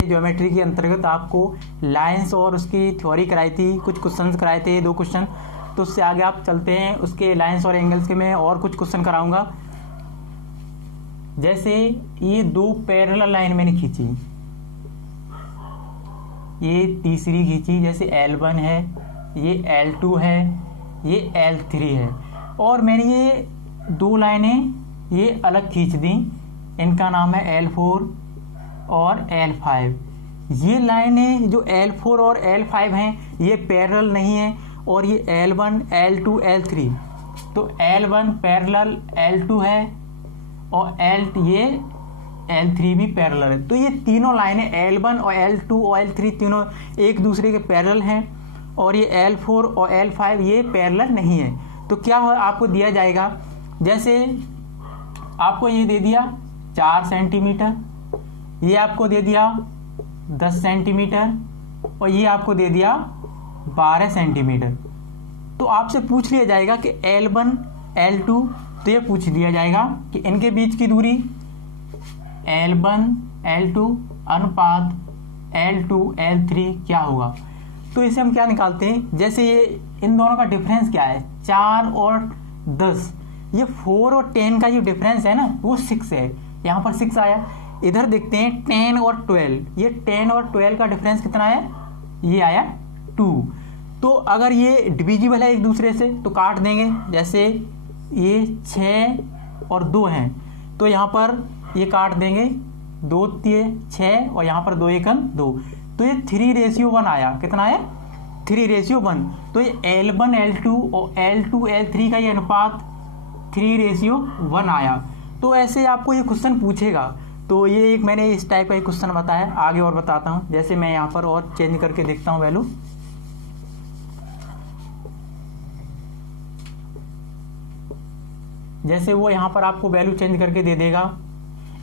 Geometry के अंतर्गत आपको लाइंस और उसकी थ्योरी कराई थी, कुछ क्वेश्चंस कराए थे 2 क्वेश्चन। तो उससे आगे आप चलते हैं, उसके लाइंस और एंगल्स के मैं और कुछ क्वेश्चन कराऊंगा। जैसे ये 2 पैरेलल लाइन मैंने खींची, ये तीसरी खींची, जैसे L1 है, ये L2 है, ये L3 है, और मैंने ये 2 लाइनें ये अलग खींच दी, इनका नाम है L4 और L5। ये लाइनें जो L4 और L5 हैं ये पैरेलल नहीं है, और ये L1, L2, L3, तो L1 पैरेलल L2 है और ये L3 भी पैरेलल है। तो ये तीनों लाइनें L1 और L2 और L3 तीनों एक दूसरे के पैरेलल हैं, और ये L4 और L5 ये पैरेलल नहीं है। तो क्या हो, आपको दिया जाएगा, जैसे आपको ये दे दिया 4 सेंटीमीटर, ये आपको दे दिया 10 सेंटीमीटर, और ये आपको दे दिया 12 सेंटीमीटर। तो आपसे पूछ लिया जाएगा कि L1, L2, तो ये पूछ दिया जाएगा कि इनके बीच की दूरी L1, L2 अनुपात L2, L3 क्या होगा। तो इसे हम क्या निकालते हैं, जैसे ये इन दोनों का डिफरेंस क्या है, 4 और 10, ये 4 और 10 का जो डिफरेंस है ना वो 6 है, यहाँ पर 6 आया। इधर देखते हैं 10 और 12, ये 10 और 12 का डिफरेंस कितना है, ये आया 2। तो अगर ये डिविजिबल है एक दूसरे से तो काट देंगे, जैसे ये 6 और 2 हैं तो यहाँ पर ये काट देंगे, 2 3 6 और यहाँ पर 2 1 2, तो ये 3:1 आया। कितना है, 3:1। तो ये L1 L2 और L2 L3 का ये अनुपात 3:1 आया। तो ऐसे आपको ये क्वेश्चन पूछेगा। तो ये एक मैंने इस टाइप का एक क्वेश्चन बताया, आगे और बताता हूँ। जैसे मैं यहाँ पर और चेंज करके देखता हूँ वैल्यू, जैसे वो यहाँ पर आपको वैल्यू चेंज करके दे देगा,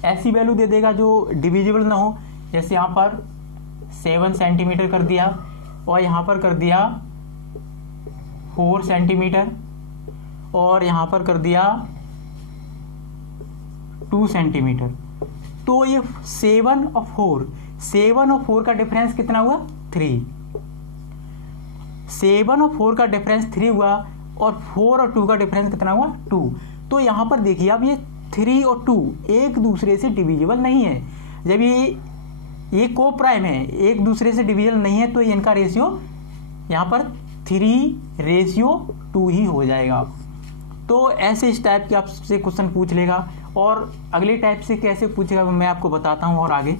ऐसी वैल्यू दे देगा जो डिविजिबल ना हो। जैसे यहाँ पर 7 सेंटीमीटर कर दिया और यहाँ पर कर दिया 4 सेंटीमीटर और यहाँ पर कर दिया 2 सेंटीमीटर। तो ये 7 और 4 का डिफरेंस कितना हुआ, 3। 7 और 4 का डिफरेंस 3 हुआ, और 4 और 2 का डिफरेंस कितना हुआ, 2। तो यहाँ पर देखिए अब ये 3 और 2 एक दूसरे से डिविजिबल नहीं है। जब ये को प्राइम है, एक दूसरे से डिविजिबल नहीं है, तो इनका रेशियो यहाँ पर 3:2 ही हो जाएगा। तो ऐसे इस टाइप के आपसे क्वेश्चन पूछ लेगा, और अगले टाइप से कैसे पूछेगा मैं आपको बताता हूँ। और आगे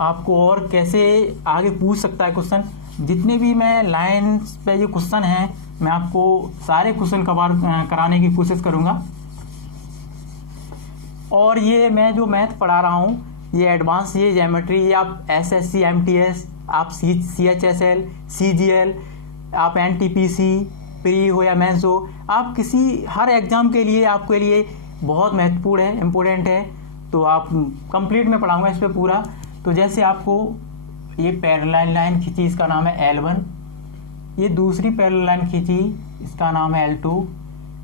आपको और कैसे आगे पूछ सकता है क्वेश्चन, जितने भी मैं लाइंस पे जो क्वेश्चन हैं मैं आपको सारे क्वेश्चन कवर कराने की कोशिश करूँगा। और ये मैं जो मैथ पढ़ा रहा हूँ ये एडवांस, ये ज्योमेट्री, ये आप SSC MTS, आप CHSL CGL, आप NTPC प्री हो या मेंस हो, आप किसी हर एग्जाम के लिए आपके लिए बहुत महत्वपूर्ण है, इम्पोर्टेंट है। तो आप कंप्लीट में पढ़ाऊँगा इस पर पूरा। तो जैसे आपको ये पैरेलल लाइन खींची, इसका नाम है L1, ये दूसरी पैरेलल लाइन खींची, इसका नाम है L2,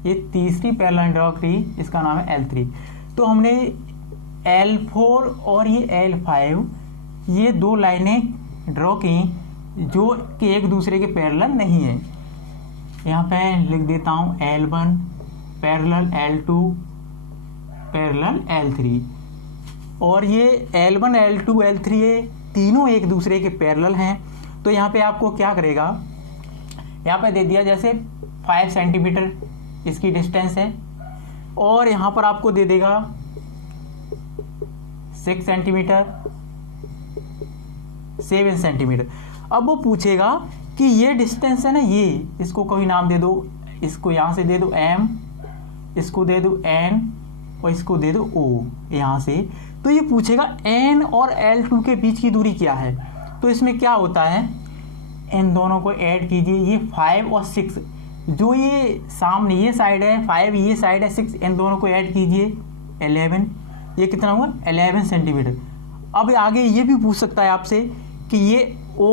ये तीसरी पैरेलल लाइन ड्रॉ की, इसका नाम है L3। तो हमने L4 और ये L5 ये 2 लाइनें ड्रॉ की जो कि एक दूसरे के पैरेलल नहीं है। यहाँ पे लिख देता हूँ L1 parallel L2 parallel L3, और ये L1 L2 L3 ये तीनों एक दूसरे के पैरेलल हैं। तो यहाँ पे आपको क्या करेगा, यहाँ पे दे दिया जैसे 5 सेंटीमीटर इसकी डिस्टेंस है, और यहाँ पर आपको दे देगा 6 सेंटीमीटर, 7 सेंटीमीटर। अब वो पूछेगा कि ये डिस्टेंस है ना, ये इसको कोई नाम दे दो, इसको यहाँ से दे दो M, इसको दे दो N और इसको दे दो O यहाँ से। तो ये पूछेगा N और L2 के बीच की दूरी क्या है। तो इसमें क्या होता है, इन दोनों को ऐड कीजिए, ये 5 और 6, जो ये सामने ये साइड है 5, ये साइड है 6, इन दोनों को ऐड कीजिए 11, ये कितना हुआ 11 सेंटीमीटर। अब आगे ये भी पूछ सकता है आपसे कि ये O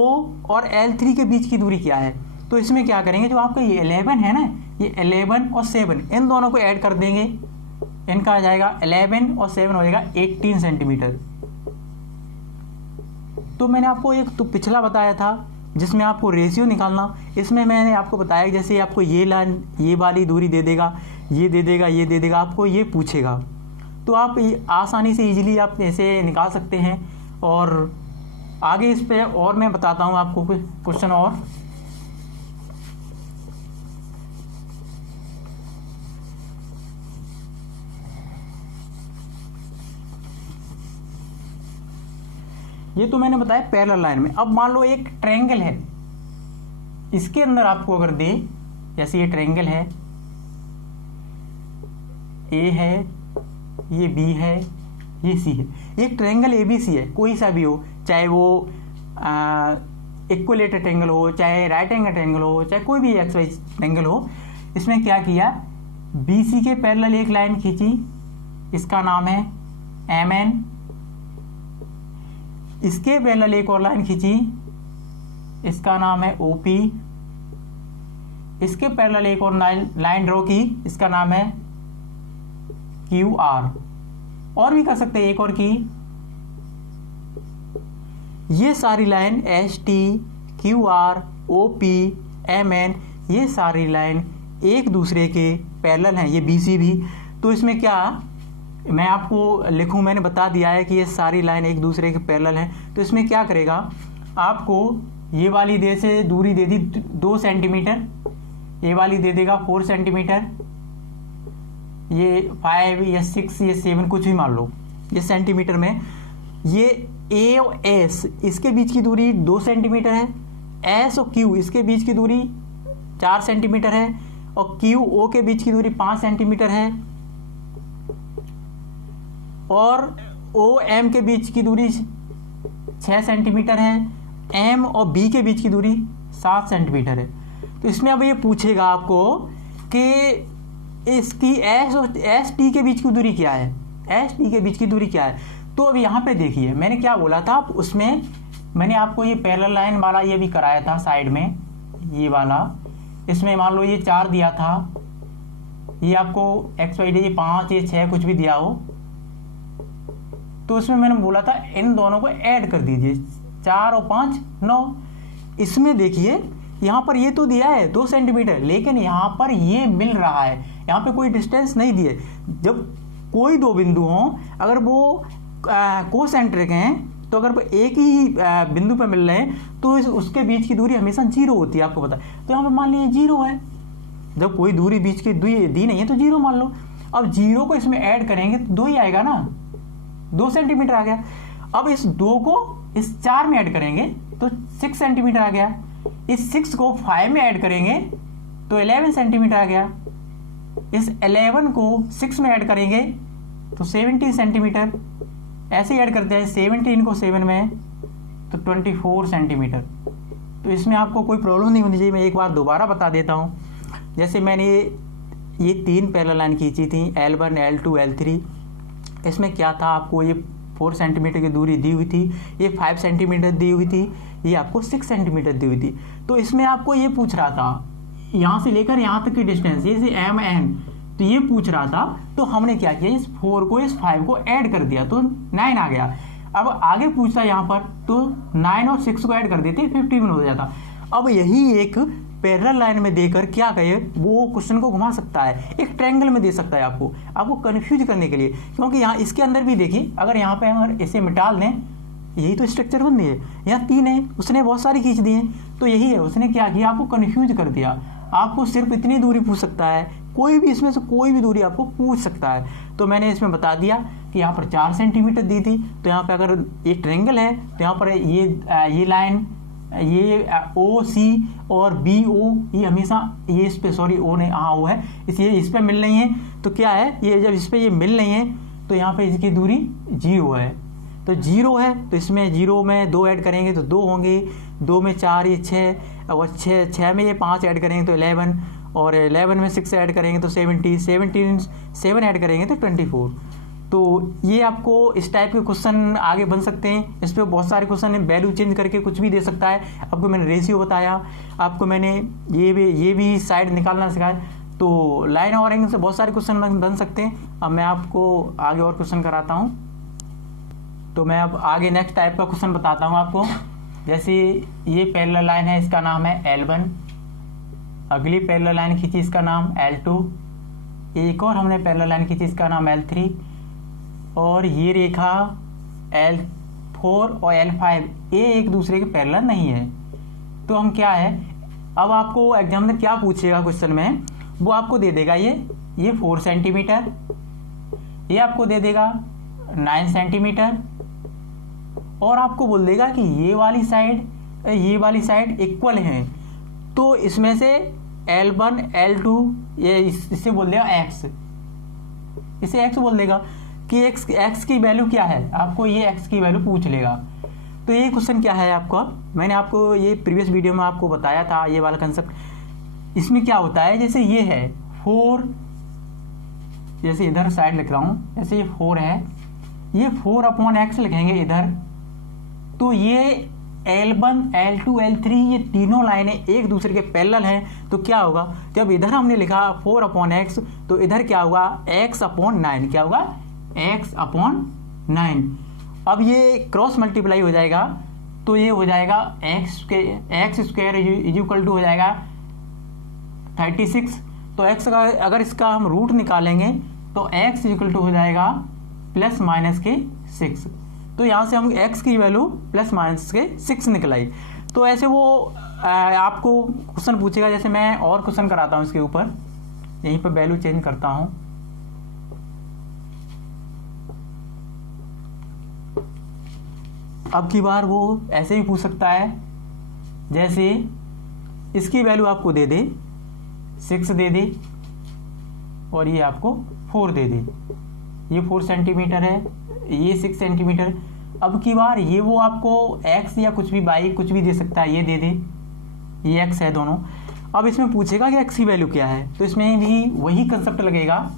और L3 के बीच की दूरी क्या है। तो इसमें क्या करेंगे, जो आपका ये 11 है ना, ये 11 और 7 इन दोनों को ऐड कर देंगे, इनका आ जाएगा 11 और 7 हो जाएगा 18 सेंटीमीटर। तो मैंने आपको एक तो पिछला बताया था जिसमें आपको रेशियो निकालना, इसमें मैंने आपको बताया जैसे आपको ये लाइन ये वाली दूरी दे देगा, ये दे देगा, ये दे देगा, आपको ये पूछेगा तो आप आसानी से इजीली आप ऐसे निकाल सकते हैं। और आगे इस पे और मैं बताता हूँ आपको कुछ क्वेश्चन और। ये तो मैंने बताया पैरेलल लाइन में। अब मान लो एक ट्रायंगल है, इसके अंदर आपको अगर दे, जैसे ये ट्रायंगल है, ए है, ये बी है, ये सी है। एक ट्रायंगल ABC है, कोई सा भी हो, चाहे वो इक्विलेटरल ट्रायंगल हो, चाहे राइट एंगल ट्रायंगल हो, चाहे कोई भी XY ट्रायंगल हो। इसमें क्या किया, BC के पैरेलल एक लाइन खींची, इसका नाम है MN। इसके पैरेलल एक और लाइन खींची, इसका नाम है OP। इसके पैरेलल एक और लाइन ड्रॉ की, इसका नाम है QR। और भी कर सकते हैं एक और की। ये सारी line ST, QR, OP, MN, ये सारी लाइन एक दूसरे के पैरेलल हैं, ये BC भी। तो इसमें क्या मैं आपको लिखूं, मैंने बता दिया है कि ये सारी लाइन एक दूसरे के पैरेलल हैं। तो इसमें क्या करेगा, आपको ये वाली दे से दूरी दे दी 2 सेंटीमीटर, ये वाली दे देगा 4 सेंटीमीटर, ये 5 या 6 या 7 कुछ भी मान लो, ये सेंटीमीटर में। ये A और S इसके बीच की दूरी 2 सेंटीमीटर है, S और Q इसके बीच की दूरी 4 सेंटीमीटर है, और Q O के बीच की दूरी 5 सेंटीमीटर है, और O M के बीच की दूरी 6 सेंटीमीटर है, M और B के बीच की दूरी 7 सेंटीमीटर है। तो इसमें अब ये पूछेगा आपको कि इसकी S और ST के बीच की दूरी क्या है, ST के बीच की दूरी क्या है। तो अब यहाँ पे देखिए मैंने क्या बोला था, उसमें मैंने आपको ये पैरेलल लाइन वाला ये भी कराया था साइड में, ये वाला। इसमें मान लो ये 4 दिया था, ये आपको XY ये 5 ये 6 कुछ भी दिया हो, तो इसमें मैंने बोला था इन दोनों को ऐड कर दीजिए, 4 और 5 9। इसमें देखिए यहाँ पर ये तो दिया है 2 सेंटीमीटर, लेकिन यहाँ पर ये मिल रहा है, यहाँ पे कोई डिस्टेंस नहीं दिए। जब कोई दो बिंदु हों, अगर वो कोसेंट्रिक हैं, तो अगर एक ही बिंदु पर मिल रहे हैं तो उसके बीच की दूरी हमेशा 0 होती है, आपको पता है। तो यहाँ पर मान लीजिए 0 है, जब कोई दूरी बीच की दी नहीं है तो 0 मान लो। अब 0 को इसमें ऐड करेंगे तो 2 ही आएगा ना, 2 सेंटीमीटर आ गया। अब इस 2 को इस 4 में ऐड करेंगे तो 6 सेंटीमीटर आ गया। इस 6 को 5 में ऐड करेंगे तो 11 सेंटीमीटर आ गया। इस 11 को 6 में ऐड करेंगे तो 17 सेंटीमीटर। ऐसे ही ऐड करते हैं 17 को 7 में तो 24 सेंटीमीटर। तो इसमें आपको कोई प्रॉब्लम नहीं होनी चाहिए। मैं एक बार दोबारा बता देता हूँ। जैसे मैंने ये 3 पैरेलल लाइन खींची थी, L1, L2, L3। इसमें क्या था, आपको ये 4 सेंटीमीटर की दूरी दी हुई थी, ये 5 सेंटीमीटर दी हुई थी, ये आपको 6 सेंटीमीटर दी हुई थी। तो इसमें आपको ये पूछ रहा था यहाँ से लेकर यहाँ तक की डिस्टेंस, ये MN, तो ये पूछ रहा था। तो हमने क्या किया, इस 4 को इस 5 को ऐड कर दिया तो 9 आ गया। अब आगे पूछता है यहाँ पर तो 9 और 6 को ऐड कर देते 51 हो जाता। अब यही एक पैरेलल लाइन में देकर क्या कहे, वो क्वेश्चन को घुमा सकता है, एक ट्रायंगल में दे सकता है आपको कंफ्यूज करने के लिए। क्योंकि यहाँ इसके अंदर भी देखिए, अगर यहाँ पे अगर इसे मिटा लें, यही तो स्ट्रक्चर बन है, यहाँ 3 है, उसने बहुत सारी खींच दी है, तो यही है, उसने क्या किया, आपको कंफ्यूज कर दिया। आपको सिर्फ इतनी दूरी पूछ सकता है, कोई भी इसमें से कोई भी दूरी आपको पूछ सकता है। तो मैंने इसमें बता दिया कि यहाँ पर 4 सेंटीमीटर दी थी। तो यहाँ पे अगर ये ट्रायंगल है तो यहाँ पर ये लाइन, ये OC और BO, ये हमेशा ये इस पे, सॉरी O नहीं, हाँ O है, इसलिए इस पे मिल रही है। तो क्या है, ये जब इस पे ये मिल रही है तो यहाँ पे इसकी दूरी 0 है। तो 0 है तो इसमें 0 में 2 ऐड करेंगे तो 2 होंगे, 2 में 4 ये 6, और 6 में ये 5 ऐड करेंगे तो 11, और 11 में 6 ऐड करेंगे तो 17 7 ऐड करेंगे तो 24। तो ये आपको इस टाइप के क्वेश्चन आगे बन सकते हैं। इस पर बहुत सारे क्वेश्चन है, वैल्यू चेंज करके कुछ भी दे सकता है। आपको मैंने रेशियो बताया, आपको मैंने ये भी साइड निकालना सिखाया। तो लाइन और एंगल से बहुत सारे क्वेश्चन बन सकते हैं। अब मैं आपको आगे और क्वेश्चन कराता हूँ। तो मैं अब आगे नेक्स्ट टाइप का क्वेश्चन बताता हूँ आपको। जैसे ये पैरेलल लाइन है, इसका नाम है L1। अगली पैरेलल लाइन खींची, इसका नाम L2। एक और हमने पैरेलल लाइन खींची, इसका नाम L3। और ये रेखा L4 और L5 ये एक दूसरे के पैरेलल नहीं है। तो हम क्या है, अब आपको एग्जामिनर क्या पूछेगा क्वेश्चन में, वो आपको दे देगा ये 4 सेंटीमीटर, ये आपको दे देगा 9 सेंटीमीटर, और आपको बोल देगा कि ये वाली साइड इक्वल है। तो इसमें से L1 L2 ये इससे बोल देगा x, इसे x बोल देगा कि x की वैल्यू क्या है, आपको ये x की वैल्यू पूछ लेगा। तो ये क्वेश्चन क्या है आपको, मैंने आपको ये प्रीवियस वीडियो में आपको बताया था ये वाला कंसेप्ट। इसमें क्या होता है, जैसे ये है 4, जैसे इधर साइड लिख रहा हूँ, जैसे ये 4 है, ये 4/x लिखेंगे इधर। तो ये L1 L2 L3 ये तीनों लाइनें एक दूसरे के पैरेलल हैं। तो क्या होगा, जब इधर हमने लिखा 4/x तो इधर क्या होगा, x/9, क्या होगा, x/9। अब ये क्रॉस मल्टीप्लाई हो जाएगा, तो ये हो जाएगा x² इक्वल टू हो जाएगा 36। तो x का अगर इसका हम रूट निकालेंगे तो x इक्वल टू हो जाएगा ±6। तो यहाँ से हम x की वैल्यू ±6 निकलाई। तो ऐसे वो आपको क्वेश्चन पूछेगा। जैसे मैं और क्वेश्चन कराता हूँ इसके ऊपर, यहीं पर वैल्यू चेंज करता हूँ। अब की बार वो ऐसे भी पूछ सकता है, जैसे इसकी वैल्यू आपको दे दे 6 दे दे, और ये आपको 4 दे दे। ये 4 सेंटीमीटर है, ये 6 सेंटीमीटर। अब की बार ये वो आपको x या कुछ भी y कुछ भी दे सकता है, ये दे दे, ये x है दोनों। अब इसमें पूछेगा कि x की वैल्यू क्या है, तो इसमें भी वही कंसेप्ट लगेगा।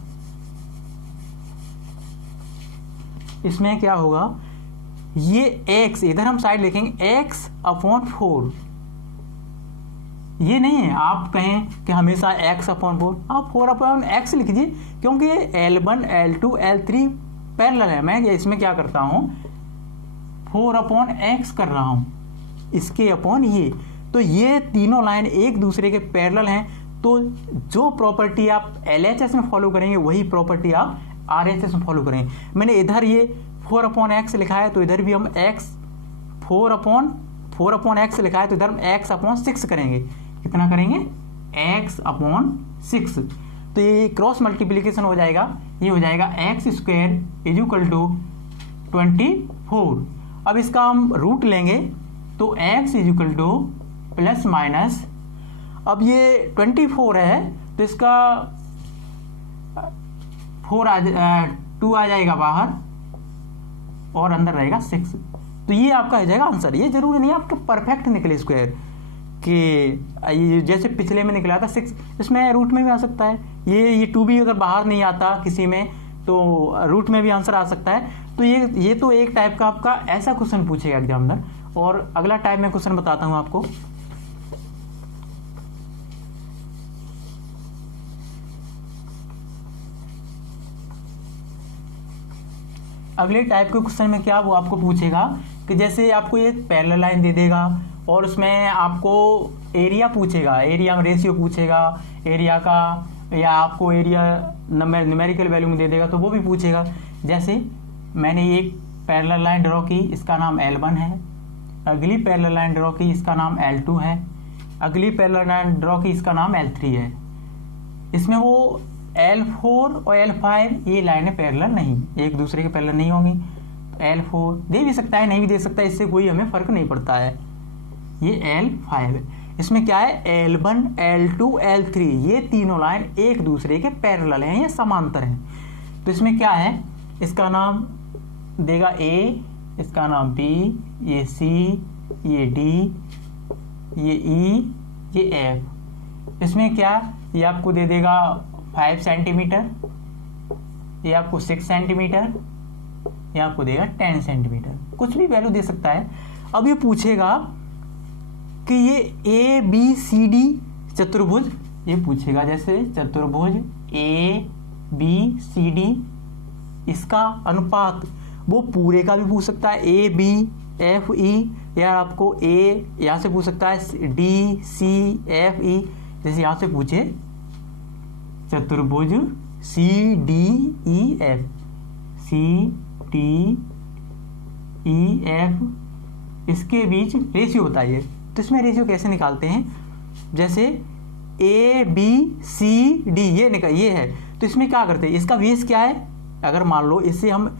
इसमें क्या होगा, ये x इधर हम साइड लिखेंगे x/4। ये नहीं है आप कहें कि हमेशा x/4, आप 4/x लिख दीजिए, क्योंकि L1 L2 L3 पैरेलल है। मैं इसमें क्या करता हूँ, 4/x कर रहा हूँ, इसके अपॉन ये। तो ये तीनों लाइन एक दूसरे के पैरेलल हैं। तो जो प्रॉपर्टी आप LHS में फॉलो करेंगे वही प्रॉपर्टी आप RHS में फॉलो करेंगे। मैंने इधर ये 4/x लिखा है, तो इधर भी हम 4/x लिखा है, तो इधर हम x/6 करेंगे। कितना करेंगे, x/6। तो ये क्रॉस मल्टीप्लीकेशन हो जाएगा, ये हो जाएगा x² इक्वल टू 24। अब इसका हम रूट लेंगे तो x equal two plus minus, अब ये 24 है तो इसका 2 आ जाएगा बाहर और अंदर रहेगा 6। तो ये आपका हो जाएगा आंसर। ये जरूरी नहीं आपका परफेक्ट निकले स्क्वायर कि जैसे पिछले में निकला था 6, इसमें रूट में भी आ सकता है। ये 2 भी अगर बाहर नहीं आता किसी में तो रूट में भी आंसर आ सकता है। तो ये तो एक टाइप का आपका ऐसा क्वेश्चन पूछेगा एग्जामिनर। और अगला टाइप में क्वेश्चन बताता हूं आपको। अगले टाइप के क्वेश्चन में क्या वो आपको पूछेगा कि जैसे आपको ये पैरेलल लाइन दे देगा और उसमें आपको एरिया पूछेगा, एरिया में रेशियो पूछेगा एरिया का, या आपको एरिया न्यूमेरिकल वैल्यू में दे देगा तो वो भी पूछेगा। जैसे मैंने एक पैरेलल लाइन ड्रॉ की, इसका नाम L1 है। अगली पैरेलल लाइन ड्रॉ की, इसका नाम L2 है। अगली पैरेलल लाइन ड्रॉ की, इसका नाम L3 है। इसमें वो L4 और L5 ये लाइनें पैरेलल नहीं, एक दूसरे के पैरेलल नहीं होंगी। तो L4 दे भी सकता है, नहीं भी दे सकता है, इससे कोई हमें फर्क नहीं पड़ता है। ये L5 है। इसमें क्या है, L1 L2 L3 ये तीनों लाइन एक दूसरे के पैरेलल हैं, ये समांतर हैं। तो इसमें क्या है, इसका नाम देगा A, इसका नाम B, ये C, ये D, ये E, ये F। इसमें क्या, ये आपको दे देगा 5 सेंटीमीटर, ये आपको 6 सेंटीमीटर, ये आपको देगा 10 सेंटीमीटर, कुछ भी वैल्यू दे सकता है। अब ये पूछेगा कि ये ABCD चतुर्भुज ये पूछेगा जैसे चतुर्भुज ए बी सी डी, इसका अनुपात वो पूरे का भी पूछ सकता है, ए बी एफ ई, या आपको ए यहाँ से पूछ सकता है डी सी एफ ई, जैसे यहाँ से पूछे चतुर्भुज C D E F, C D E F, इसके बीच रेशियो बताइए। तो इसमें रेशियो कैसे निकालते हैं, जैसे ए बी सी डी ये है, तो इसमें क्या करते हैं, इसका बेस क्या है, अगर मान लो इससे हम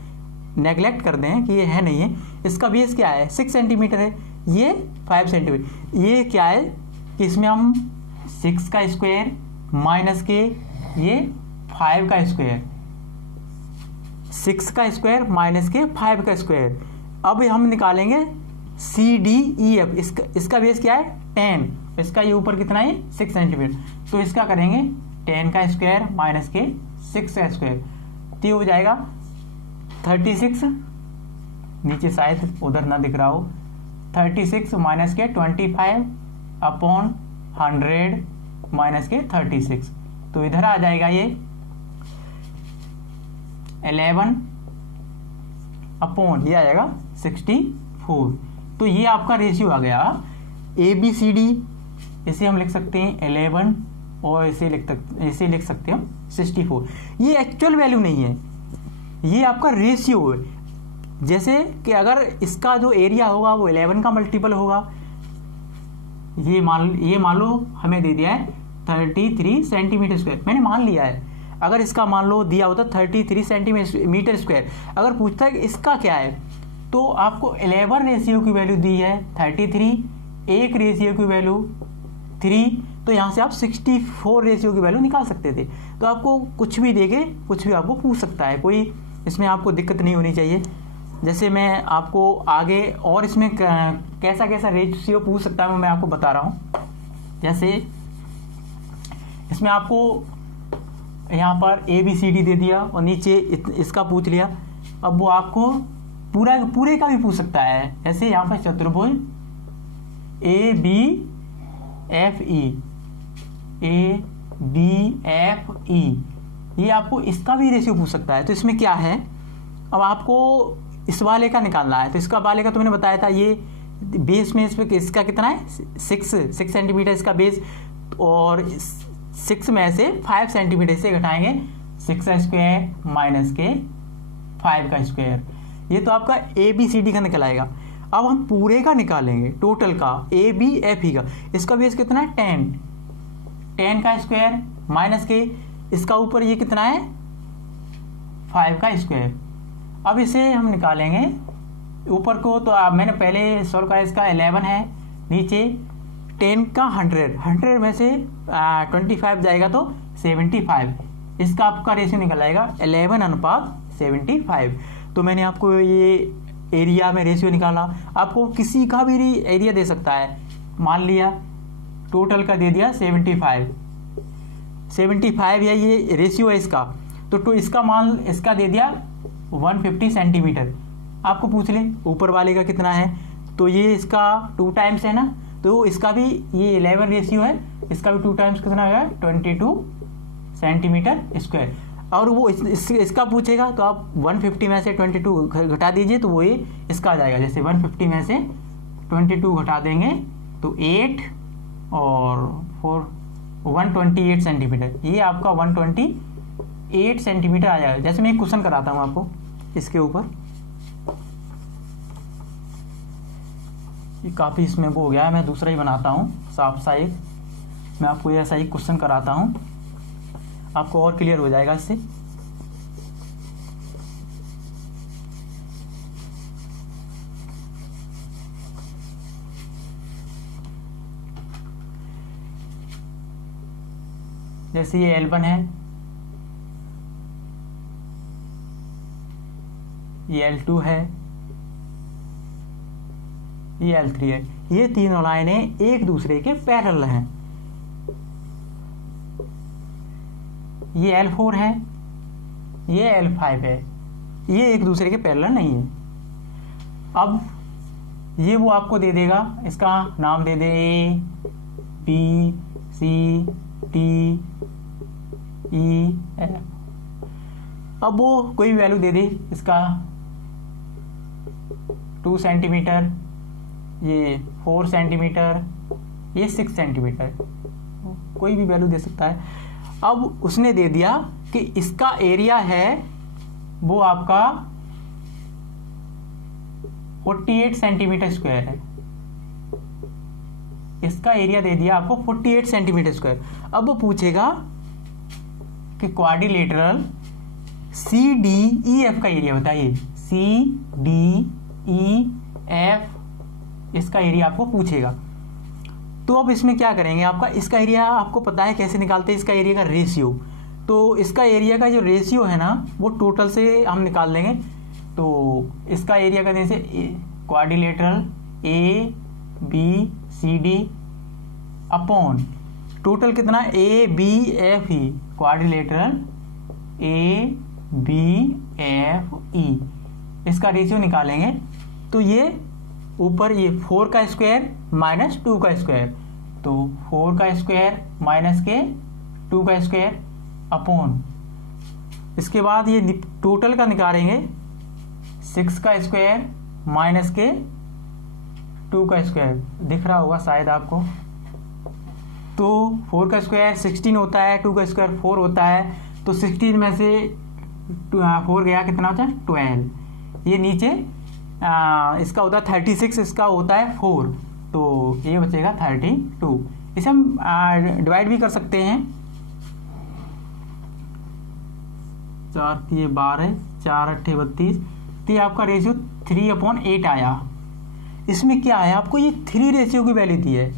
नेगलेक्ट कर दें कि ये है नहीं है, इसका बेस क्या है 6 सेंटीमीटर है, ये 5 सेंटीमीटर, ये क्या है कि इसमें हम 6 का स्क्वायर माइनस के ये 5 का स्क्वायर, 6 का स्क्वायर माइनस के 5 का स्क्वायर। अब हम निकालेंगे सी डी ई एफ, इसका बेस क्या है 10, इसका ये ऊपर कितना है 6 सेंटीमीटर, तो इसका करेंगे 10 का स्क्वायर माइनस के 6 का स्क्वायर, तो हो जाएगा 36, नीचे शायद उधर ना दिख रहा हो, 36 माइनस के 25 अपॉन 100 माइनस के 36, तो इधर आ जाएगा ये 11 अपॉन ये आ जाएगा 64। तो ये आपका रेशियो आ गया ए बी सी डी, इसे हम लिख सकते हैं 11 और इसे लिख सकते हैं 64। ये एक्चुअल वैल्यू नहीं है, ये आपका रेशियो है। जैसे कि अगर इसका जो एरिया होगा वो 11 का मल्टीपल होगा, ये मान लो हमें दे दिया है 33 सेंटीमीटर स्क्वायर, मैंने मान लिया है। अगर इसका मान लो दिया होता 33 सेंटीमीटर स्क्वायर, अगर पूछता है कि इसका क्या है, तो आपको 11 रेशियो की वैल्यू दी है 33, एक रेशियो की वैल्यू 3, तो यहाँ से आप 64 रेशियो की वैल्यू निकाल सकते थे। तो आपको कुछ भी देके कुछ भी आपको पूछ सकता है, कोई इसमें आपको दिक्कत नहीं होनी चाहिए। जैसे मैं आपको आगे और इसमें कैसा कैसा रेशियो पूछ सकता है मैं आपको बता रहा हूँ। जैसे इसमें आपको यहाँ पर ए बी सी डी दे दिया और नीचे इसका पूछ लिया, अब वो आपको पूरे का भी पूछ सकता है। जैसे यहाँ पर चतुर्भुज A B F E, A B F E, ये आपको इसका भी रेशियो पूछ सकता है। तो इसमें क्या है, अब आपको इस वाले का निकालना है, तो इसका वाले का तो मैंने बताया था, ये बेस में इसका कितना है 6 सेंटीमीटर इसका बेस, और 6 में से 5 सेंटीमीटर से घटाएंगे 6 का स्क्वायर माइनस के 5 का स्क्वायर, ये तो आपका ए बी सी डी का निकल आएगा। अब हम पूरे का निकालेंगे, टोटल का ए बी एफ ई का, इसका बेस कितना है 10 का स्क्वायर माइनस के इसका ऊपर ये कितना है 5 का स्क्वायर। अब इसे हम निकालेंगे ऊपर को, तो मैंने पहले सॉल्व करा, इसका 11 है, नीचे 10 का 100 में से 25 जाएगा तो 75, इसका आपका रेशियो निकल आएगा 11:75। तो मैंने आपको ये एरिया में रेशियो निकाला, आपको किसी का भी एरिया दे सकता है, मान लिया टोटल का दे दिया 75 या ये रेशियो है इसका, तो इसका मान इसका दे दिया 150 सेंटीमीटर। आपको पूछ ले ऊपर वाले का कितना है, तो ये इसका 2 टाइम्स है ना, तो इसका भी ये 11 रेशियो है, इसका भी 2 टाइम्स कितना होगा 22 सेंटीमीटर स्क्वायर। और वो इसका पूछेगा तो आप 150 में से 22 घटा दीजिए, तो वो ये इसका आ जाएगा। जैसे 150 में से 22 घटा देंगे तो 8 और 4 128 सेंटीमीटर, ये आपका 128 सेंटीमीटर आ जाएगा। जैसे मैं एक क्वेश्चन कराता हूँ आपको इसके ऊपर, ये काफ़ी इसमें वो हो गया है, मैं दूसरा ही बनाता हूँ साफ सा एक, मैं आपको ऐसा ही क्वेश्चन कराता हूँ, आपको और क्लियर हो जाएगा इससे। जैसे ये L1 है, ये L2 है, ये L3 है, ये तीनों लाइनें एक दूसरे के पैरेलल हैं। ये L4 है, ये L5 है, ये एक दूसरे के पैरेलल नहीं है। अब ये वो आपको दे देगा, इसका नाम दे दे A B C T E F. अब वो कोई भी वैल्यू दे दे, इसका 2 सेंटीमीटर, ये 4 सेंटीमीटर, ये 6 सेंटीमीटर, कोई भी वैल्यू दे सकता है। अब उसने दे दिया कि इसका एरिया है वो आपका 48 सेंटीमीटर स्क्वायर है। इसका एरिया दे दिया आपको 48 सेंटीमीटर स्क्वायर। अब वो पूछेगा कि quadrilateral C D E F का एरिया बताइए। सी डी ई एफ इसका एरिया आपको पूछेगा। तो अब इसमें क्या करेंगे, आपका इसका एरिया आपको पता है कैसे निकालते हैं, इसका एरिया का रेशियो। तो इसका एरिया का जो रेशियो है ना वो टोटल से हम निकाल लेंगे। तो इसका एरिया का जैसे quadrilateral A B C D upon total कितना A B F E, quadrilateral A B F E, इसका रेशियो निकालेंगे। तो ये ऊपर ये 4 का स्क्वायर माइनस 2 का स्क्वायर, तो 4 का स्क्वायर माइनस के 2 का स्क्वायर अपॉन, इसके बाद ये टोटल का निकालेंगे 6 का स्क्वायर माइनस के 2 का स्क्वायर, दिख रहा होगा शायद आपको। तो 4 का स्क्वायर 16 होता है, 2 का स्क्वायर 4 होता है, तो 16 में से 4 गया कितना होता है 12। ये नीचे इसका होता है 36, इसका होता है 4, तो ये बचेगा 32। इसे हम डिवाइड भी कर सकते हैं, 4 3 12, 4 8 32, तो ये आपका रेशियो 3/8 आया। इसमें क्या है, आपको ये 3 रेशियो की वैल्यू दी है,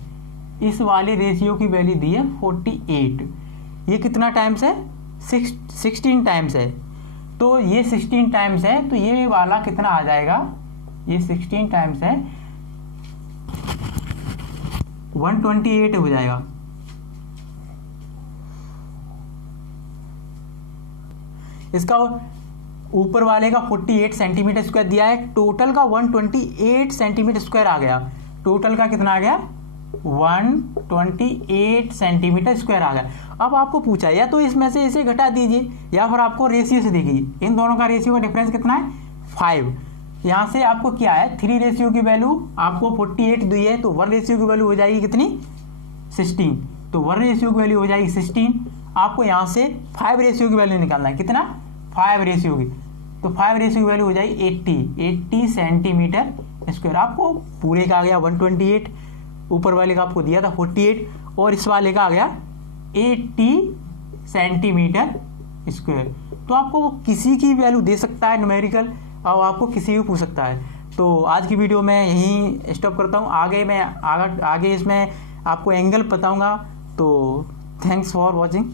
इस वाले रेशियो की वैल्यू दी है 48। ये कितना टाइम्स है 16 टाइम्स है, तो ये 16 टाइम्स है, तो ये वाला कितना आ जाएगा, ये 16 टाइम्स है 128 हो जाएगा। इसका ऊपर वाले का 48 सेंटीमीटर स्क्वायर दिया है, टोटल का 128 सेंटीमीटर स्क्वायर आ गया। टोटल का कितना आ गया 128 सेंटीमीटर स्क्वायर आ गया। अब आपको पूछा या तो इसमें से इसे घटा दीजिए या फिर आपको रेशियो से देखिए, इन दोनों का रेशियो का डिफरेंस कितना है 5। यहाँ से आपको क्या है 3 रेशियो की वैल्यू आपको 48 दी है, तो 1 रेशियो की वैल्यू हो जाएगी कितनी 16, तो 1 रेशियो की वैल्यू हो जाएगी 16। आपको यहाँ से 5 रेशियो की वैल्यू निकालना है, कितना 5 रेशियो की, तो 5 रेशियो की वैल्यू हो जाएगी 80 सेंटीमीटर स्क्वायर। आपको पूरे का आ गया 128, ऊपर वाले का आपको दिया था 48 और इस वाले का आ गया 80 सेंटीमीटर स्क्वायर। तो आपको वो किसी की वैल्यू दे सकता है न्यूमेरिकल, और आपको किसी भी पूछ सकता है। तो आज की वीडियो में यहीं स्टॉप करता हूँ, आगे इसमें आपको एंगल बताऊँगा। तो थैंक्स फॉर वॉचिंग।